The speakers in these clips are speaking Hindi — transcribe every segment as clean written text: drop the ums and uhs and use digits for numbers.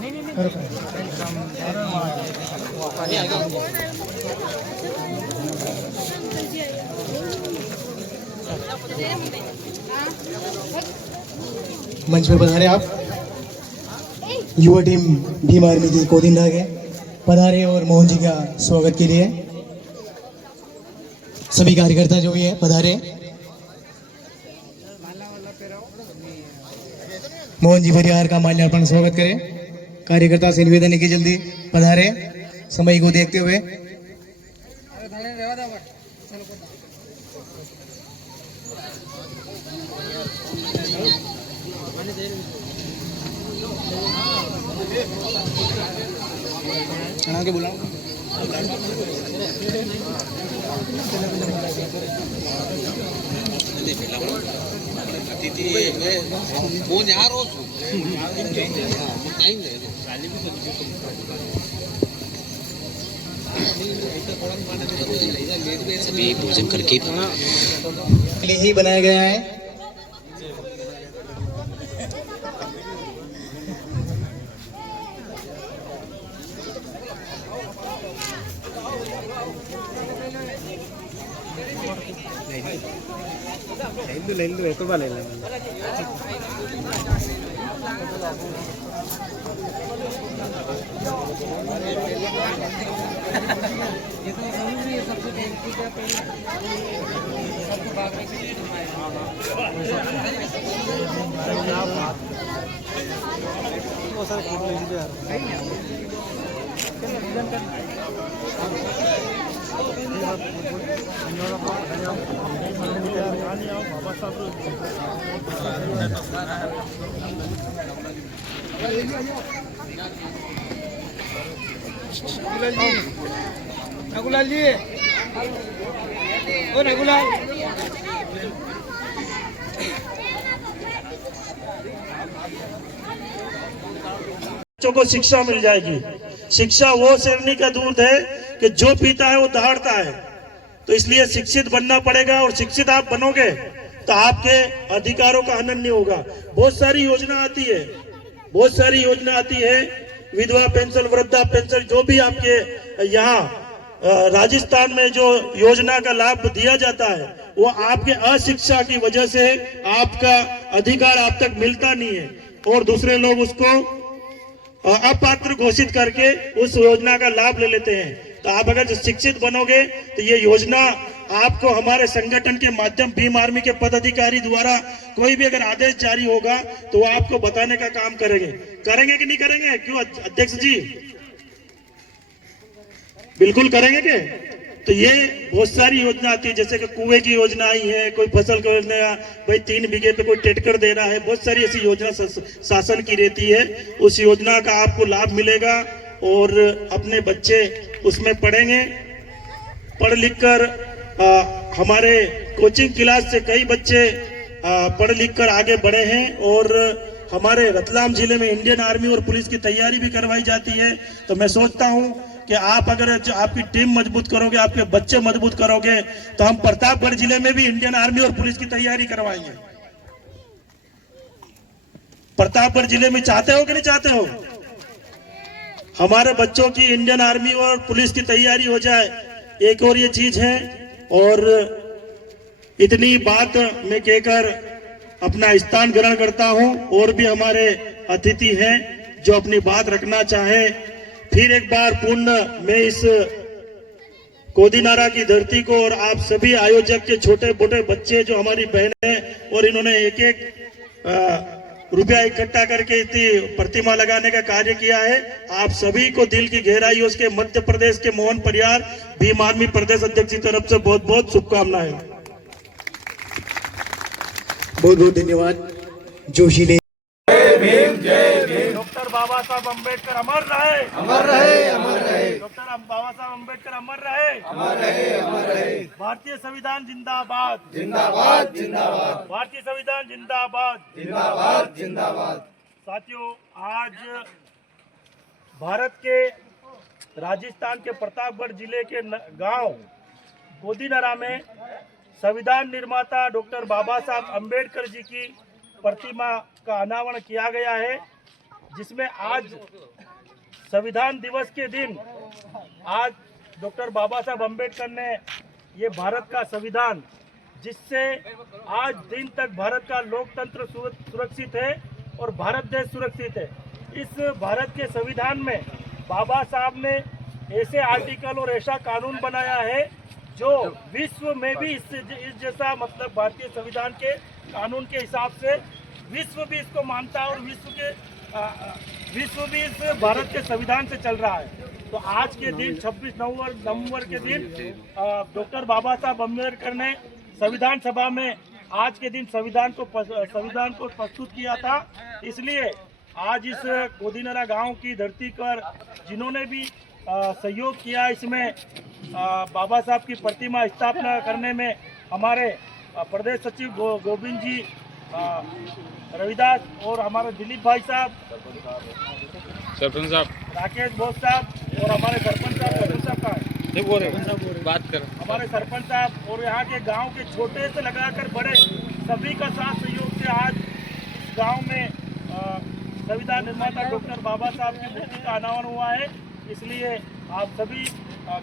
मंच पर पधारे आप युवा टीम भीम आर्मी के कोदिंदा के पधारे और मोहन जी का स्वागत के लिए सभी कार्यकर्ता जो भी है पधारे। मोहन जी परिवार का माल्यार्पण स्वागत करें। कार्यकर्ता से निवेदन है कि जल्दी पधारे समय को देखते हुए। के बुलाओ सभी भोजन करके ही बनाया गया है। नकुलाल जी, ओ नकुलाल, बच्चों को शिक्षा मिल जाएगी। शिक्षा वो शेरनी का दूध है कि जो पीता है वो दहाड़ता है। तो इसलिए शिक्षित बनना पड़ेगा और शिक्षित आप बनोगे तो आपके अधिकारों का हनन नहीं होगा। बहुत सारी योजना आती है, बहुत सारी योजना आती है, विधवा पेंशन, वृद्धा पेंशन, जो भी आपके यहाँ राजस्थान में जो योजना का लाभ दिया जाता है वो आपके अशिक्षा की वजह से आपका अधिकार आप तक मिलता नहीं है और दूसरे लोग उसको अपात्र घोषित करके उस योजना का लाभ ले लेते हैं। तो आप अगर शिक्षित बनोगे तो ये योजना आपको हमारे संगठन के माध्यम भीम आर्मी के पदाधिकारी द्वारा कोई भी अगर आदेश जारी होगा तो वो आपको बताने का काम करेंगे। करेंगे कि नहीं करेंगे? क्यों अध्यक्ष जी, बिल्कुल करेंगे के? तो ये बहुत सारी योजना आती है, जैसे कि कुएं की योजना आई है, कोई फसल की योजना, भाई 3 बीघे पे कोई टेटकर दे रहा है, बहुत सारी ऐसी योजना शासन की रहती है। उस योजना का आपको लाभ मिलेगा और अपने बच्चे उसमें पढ़ेंगे। पढ़ लिख कर हमारे कोचिंग क्लास से कई बच्चे पढ़ लिख कर आगे बढ़े हैं और हमारे रतलाम जिले में इंडियन आर्मी और पुलिस की तैयारी भी करवाई जाती है। तो मैं सोचता हूं कि आप अगर आपकी टीम मजबूत करोगे, आपके बच्चे मजबूत करोगे, तो हम प्रतापगढ़ जिले में भी इंडियन आर्मी और पुलिस की तैयारी करवाएंगे। प्रतापगढ़ जिले में चाहते हो कि नहीं चाहते हो हमारे बच्चों की इंडियन आर्मी और पुलिस की तैयारी हो जाए? एक और ये चीज है, और इतनी बात मैं कहकर अपना स्थान ग्रहण करता हूं। और भी हमारे अतिथि हैं जो अपनी बात रखना चाहे। फिर एक बार पूर्ण मैं इस कोदिनारा की धरती को और आप सभी आयोजक के छोटे मोटे बच्चे जो हमारी बहनें हैं और इन्होंने एक एक रुपया इकट्ठा करके इतनी प्रतिमा लगाने का कार्य किया है, आप सभी को दिल की गहराइयों से मध्य प्रदेश के मोहन परियार भीम आर्मी प्रदेश अध्यक्ष की तरफ से बहुत बहुत शुभकामनाएं। बहुत बहुत धन्यवाद। जोशीले डॉक्टर बाबा साहब अम्बेडकर अमर रहे, अमर रहे, अमर रहे। डॉक्टर बाबा साहब अम्बेडकर अमर रहे, अमर रहे, अमर रहे। भारतीय संविधान जिंदाबाद, जिंदाबाद, जिंदाबाद। भारतीय संविधान जिंदाबाद, जिंदाबाद, जिंदाबाद। साथियों, आज भारत के राजस्थान के प्रतापगढ़ जिले के गांव कोदिनारा में संविधान निर्माता डॉक्टर बाबा साहब अम्बेडकर जी की प्रतिमा का अनावरण किया गया है। जिसमें आज संविधान दिवस के दिन आज डॉक्टर बाबा साहब अम्बेडकर ने ये भारत का संविधान, जिससे आज दिन तक भारत का लोकतंत्र सुरक्षित है और भारत देश सुरक्षित है। इस भारत के संविधान में बाबा साहब ने ऐसे आर्टिकल और ऐसा कानून बनाया है जो विश्व में भी इस जैसा मतलब भारतीय संविधान के कानून के हिसाब से विश्व भी इसको मानता है और विश्व भी इस भारत के संविधान से चल रहा है। तो आज के दिन 26 नवंबर के दिन डॉक्टर बाबा साहब अम्बेडकर ने संविधान सभा में आज के दिन संविधान को प्रस्तुत किया था। इसलिए आज इस कोदिनारा गांव की धरती पर जिन्होंने भी सहयोग किया, इसमें बाबा साहब की प्रतिमा स्थापना करने में हमारे प्रदेश सचिव गोविंद जी, रविदास और हमारे दिलीप भाई साहब, सरपंच साहब, राकेश बोस साहब और हमारे सरपंच साहब का बात कर हमारे सरपंच साहब और यहाँ के गांव के छोटे से लगाकर बड़े सभी का साथ सहयोग से आज इस गांव में संविधान निर्माता डॉक्टर बाबा साहब की मूर्ति का अनावरण हुआ है। इसलिए आप सभी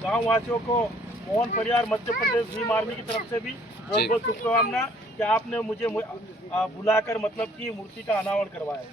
गांव वासियों को मोहन परिवार मध्य प्रदेश भीम आर्मी की तरफ से भी बहुत बहुत शुभकामना कि आपने मुझे बुलाकर मतलब कि मूर्ति का अनावरण करवाया।